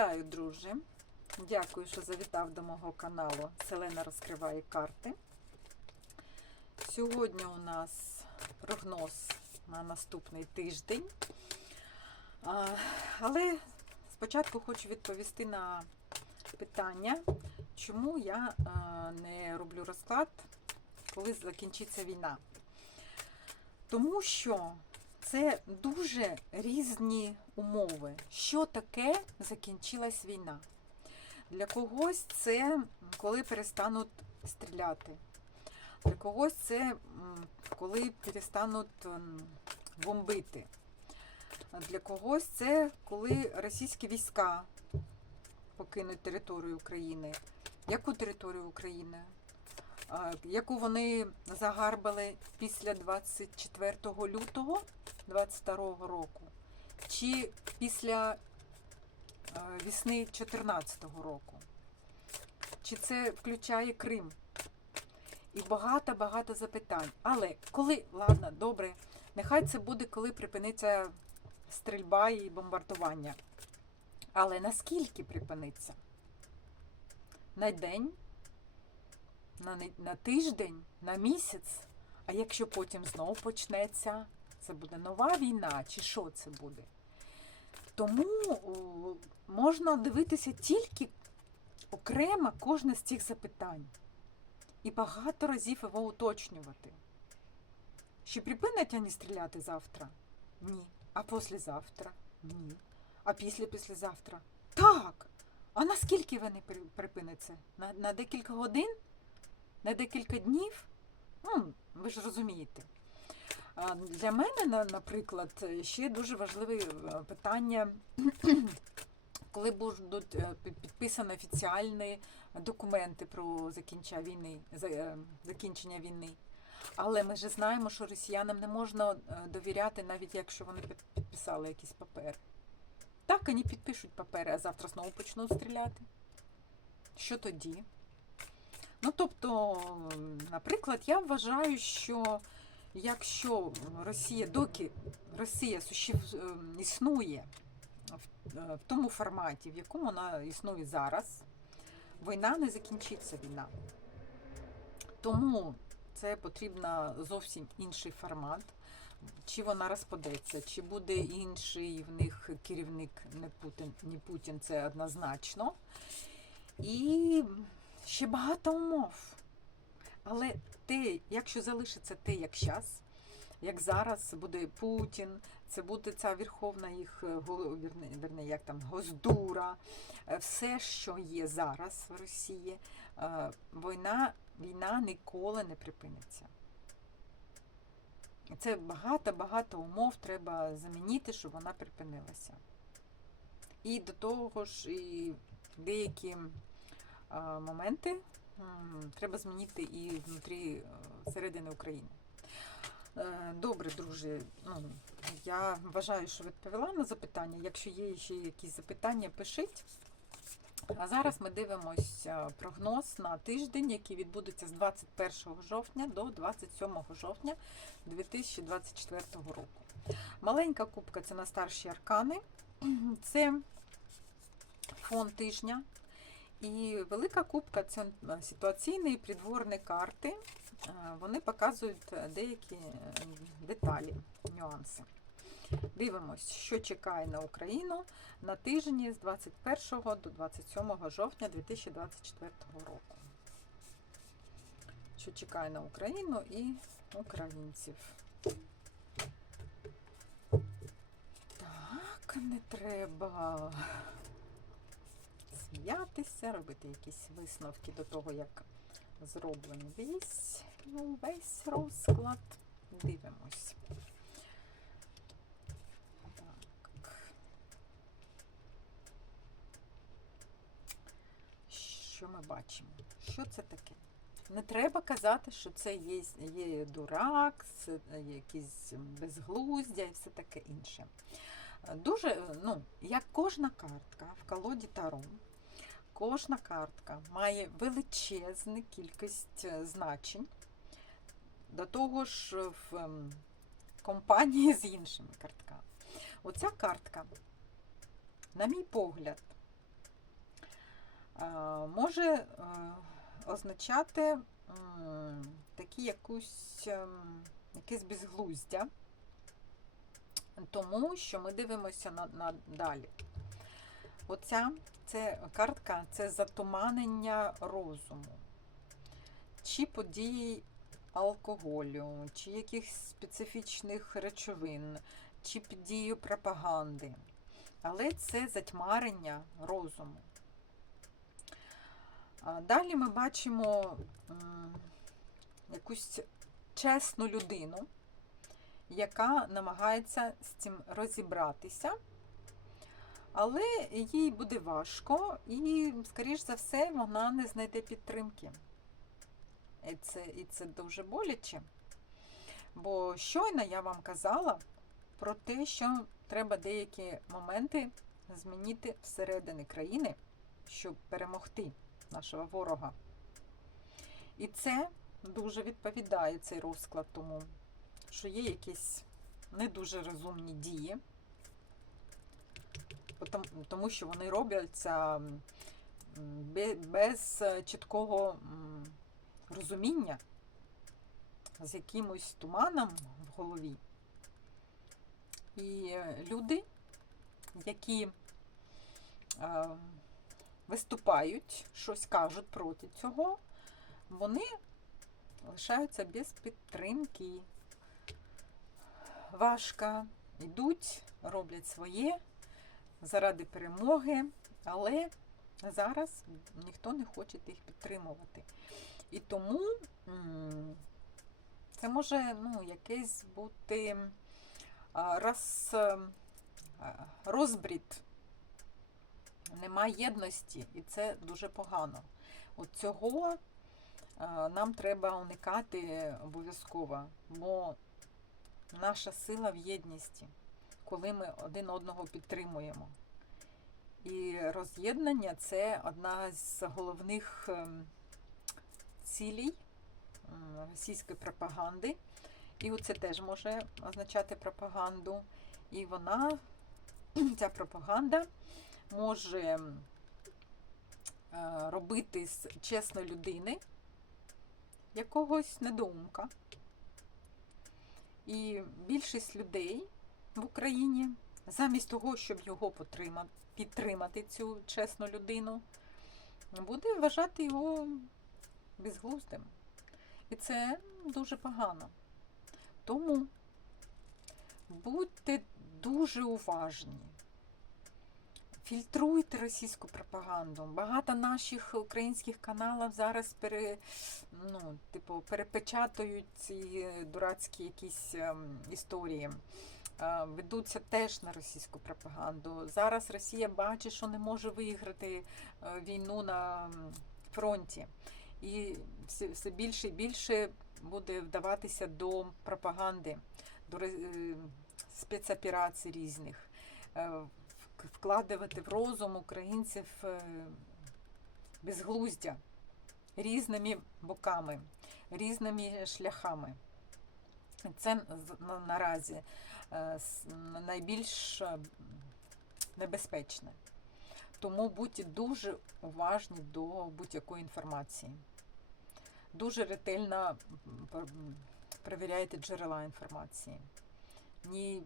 Вітаю, друже! Дякую, що завітав до мого каналу Селена розкриває карти. Сьогодні у нас прогноз на наступний тиждень. Але спочатку хочу відповісти на питання, чому я не роблю розклад, коли закінчиться війна. Тому що це дуже різні умови. Що таке закінчилась війна? Для когось це коли перестануть стріляти. Для когось це коли перестануть бомбити. Для когось це коли російські війська покинуть територію України. Яку територію України? Яку вони загарбали після 24 лютого 22 року? Чи після е, весни 2014 року? Чи це включає Крим? І багато-багато запитань. Але коли, ладно, добре, нехай це буде, коли припиниться стрільба і бомбардування. Але наскільки припиниться? На день? На, на тиждень? На місяць? А якщо потім знову почнеться, це буде нова війна, чи що це буде? Тому можна дивитися тільки окремо кожне з цих запитань. І багато разів його уточнювати. Чи припинять вони стріляти завтра? Ні. А післязавтра? Ні. А після післязавтра? Так. А наскільки вони припиняться? На, на декілька годин? На декілька днів? Ну, ви ж розумієте. Для мене, наприклад, ще дуже важливе е, питання, коли будуть е, підписані офіціальні документи про закінчення війни, е, закінчення війни. Але ми ж знаємо, що росіянам не можна довіряти, навіть якщо вони підписали якісь папери. Так, вони підпишуть папери, а завтра знову почнуть стріляти. Що тоді? Ну, тобто, наприклад, я вважаю, що якщо Росія, доки Росія сущев- ем, існує в, е, в тому форматі, в якому вона існує зараз, війна не закінчиться війна. Тому це потрібно зовсім інший формат. Чи вона розпадеться, чи буде інший в них керівник, не Путін, не Путін, це однозначно. І ще багато умов. Але те, якщо залишиться те, як зараз, як зараз буде Путін, це буде ця верховна їх е, вірне, як там Госдура, е, все, що є зараз в Росії, е, війна, війна ніколи не припиниться. Це багато-багато умов треба замінити, щоб вона припинилася. І до того ж, і деякі моменти треба змінити і внутрі е, середини України. Е, Добре, друже. Ну, я вважаю, що відповіла на запитання. Якщо є ще якісь запитання, пишіть. А зараз ми дивимося прогноз на тиждень, який відбудеться з 21 жовтня до 27 жовтня 2024 року. Маленька кубка це на старші аркани. Це фон тижня. І велика кубка це ситуаційні придворні карти. Е, Вони показують е, деякі е, деталі, нюанси. Дивимось, що чекає на Україну на тижні з 21 до 27 жовтня 2024 року. Що чекає на Україну і українців. Так, не треба сміятися, робити якісь висновки до того, як зроблений весь, ну, весь розклад. Дивимось. Так. Що ми бачимо? Що це таке? Не треба казати, що це є, є дурак, це якісь безглуздя і все таке інше. Дуже, ну, як кожна картка в колоді Таро, кожна картка має величезну кількість е, значень. До того ж, в ем, компанії з іншими картками. Оця картка, на мій погляд, може е, означати такі якусь, ем, якесь безглуздя, тому що ми дивимося на, на далі. Оця це картка це затуманення розуму, чи події алкоголю, чи якихось специфічних речовин, чи під дією пропаганди. Але це затьмарення розуму. Далі ми бачимо якусь чесну людину, яка намагається з цим розібратися, але їй буде важко і, скоріш за все, вона не знайде підтримки. І це, і це дуже боляче. Бо щойно я вам казала про те, що треба деякі моменти змінити всередині країни, щоб перемогти нашого ворога. І це дуже відповідає цей розклад тому, що є якісь не дуже розумні дії, тому що вони робляться без е, чіткого розуміння, з якимось туманом в голові. І е, люди, які виступають, щось кажуть проти цього, вони лишаються без підтримки. Важко йдуть, роблять своє заради перемоги, але зараз ніхто не хоче їх підтримувати. І тому це може ну, якесь бути роз, розбрід, нема єдності, і це дуже погано. От цього нам треба уникати обов'язково, бо наша сила в єдності, коли ми один одного підтримуємо. І роз'єднання це одна з головних ем, цілей російської пропаганди. І це теж може означати пропаганду. І вона, ця пропаганда, може е, робити з чесної людини якогось недоумка. І більшість людей в Україні, замість того, щоб його підтримати, цю чесну людину, буде вважати його безглуздим. І це дуже погано. Тому будьте дуже уважні. Фільтруйте російську пропаганду. Багато наших українських каналів зараз пере, ну, типу, перепечатують ці дурацькі якісь ем, історії. Е, Ведуться теж на російську пропаганду. Зараз Росія бачить, що не може виграти е, війну на фронті. І все, більше і більше буде вдаватися до пропаганди, до е, спецоперацій різних, вкладувати в розум українців безглуздя різними боками, різними шляхами. Це наразі найбільш е, небезпечне. Тому будьте дуже уважні до будь-якої інформації. Дуже ретельно перевіряйте джерела інформації. Ні,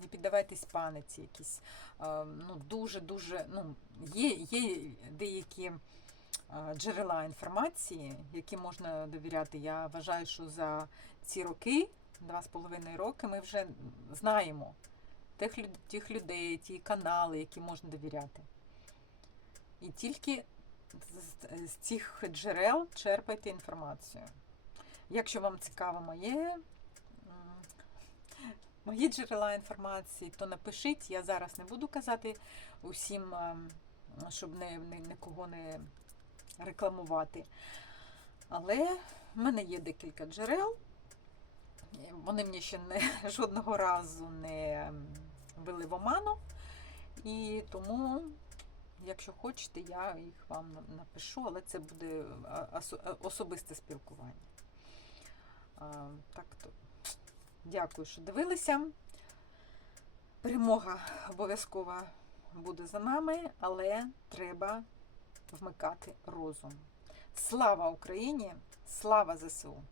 не піддавайтесь паниці якісь. Е, Ну, дуже-дуже, ну, є, є деякі е, джерела інформації, які можна довіряти. Я вважаю, що за ці роки, два з половиною роки, ми вже знаємо тих, тих людей, ті канали, які можна довіряти. І тільки з, з цих джерел черпайте інформацію. Якщо вам цікаво моє, мої джерела інформації, то напишіть. Я зараз не буду казати усім, ем, щоб не, не, нікого не рекламувати. Але в мене є декілька джерел. Вони мені ще не, жодного разу не ввели в оману. І тому, якщо хочете, я їх вам напишу, але це буде особисте спілкування. Так то дякую, що дивилися. Перемога обов'язково буде за нами, але треба вмикати розум. Слава Україні! Слава ЗСУ!